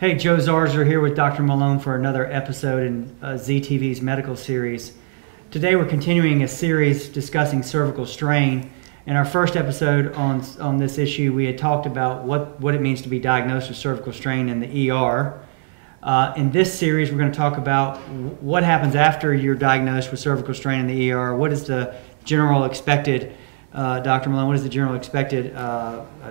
Hey, Joe Zarzaur here with Dr. Malone for another episode in ZTV's medical series. Today we're continuing a series discussing cervical strain. In our first episode on this issue, we had talked about what it means to be diagnosed with cervical strain in the ER. In this series, we're going to talk about what happens after you're diagnosed with cervical strain in the ER. What is the general expected, Dr. Malone, what is the general expected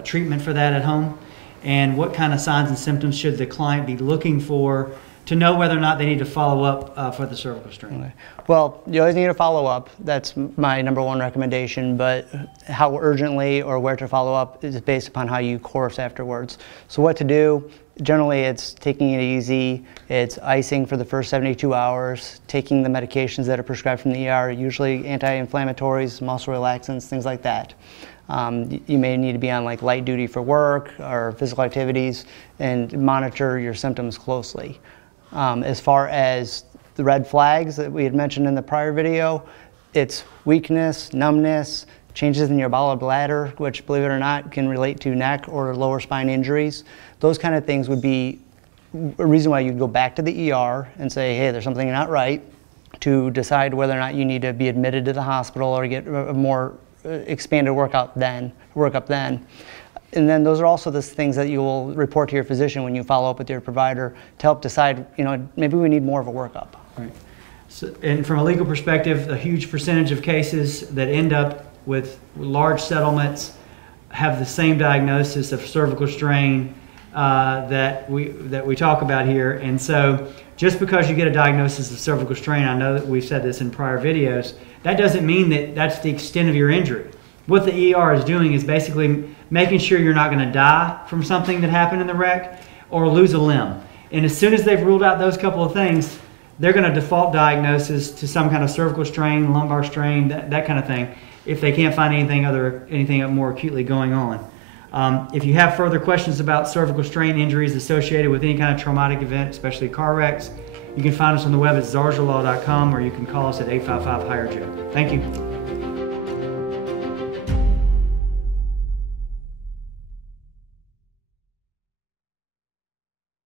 treatment for that at home? And what kind of signs and symptoms should the client be looking for to know whether or not they need to follow up for the cervical strain? Okay. Well, you always need to follow up. That's my number one recommendation, but how urgently or where to follow up is based upon how you course afterwards. So what to do, generally it's taking it easy, it's icing for the first 72 hours, taking the medications that are prescribed from the ER, usually anti-inflammatories, muscle relaxants, things like that. You may need to be on like light duty for work or physical activities and monitor your symptoms closely. As far as the red flags that we had mentioned in the prior video, it's weakness, numbness, changes in your bowel or bladder, which, believe it or not, can relate to neck or lower spine injuries. Those kind of things would be a reason why you'd go back to the ER and say, hey, there's something not right, to decide whether or not you need to be admitted to the hospital or get a more expanded workup then. And then those are also the things that you will report to your physician when you follow up with your provider to help decide, maybe we need more of a workup. Right. So, and from a legal perspective, a huge percentage of cases that end up with large settlements have the same diagnosis of cervical strain that we talk about here. And so just because you get a diagnosis of cervical strain, I know that we've said this in prior videos, that doesn't mean that that's the extent of your injury. What the ER is doing is basically making sure you're not going to die from something that happened in the wreck or lose a limb. And as soon as they've ruled out those couple of things, they're going to default diagnosis to some kind of cervical strain, lumbar strain, that kind of thing, if they can't find anything more acutely going on. If you have further questions about cervical strain injuries associated with any kind of traumatic event, especially car wrecks, you can find us on the web at zarzaurlaw.com, or you can call us at 855-HIRE-JOE. Thank you.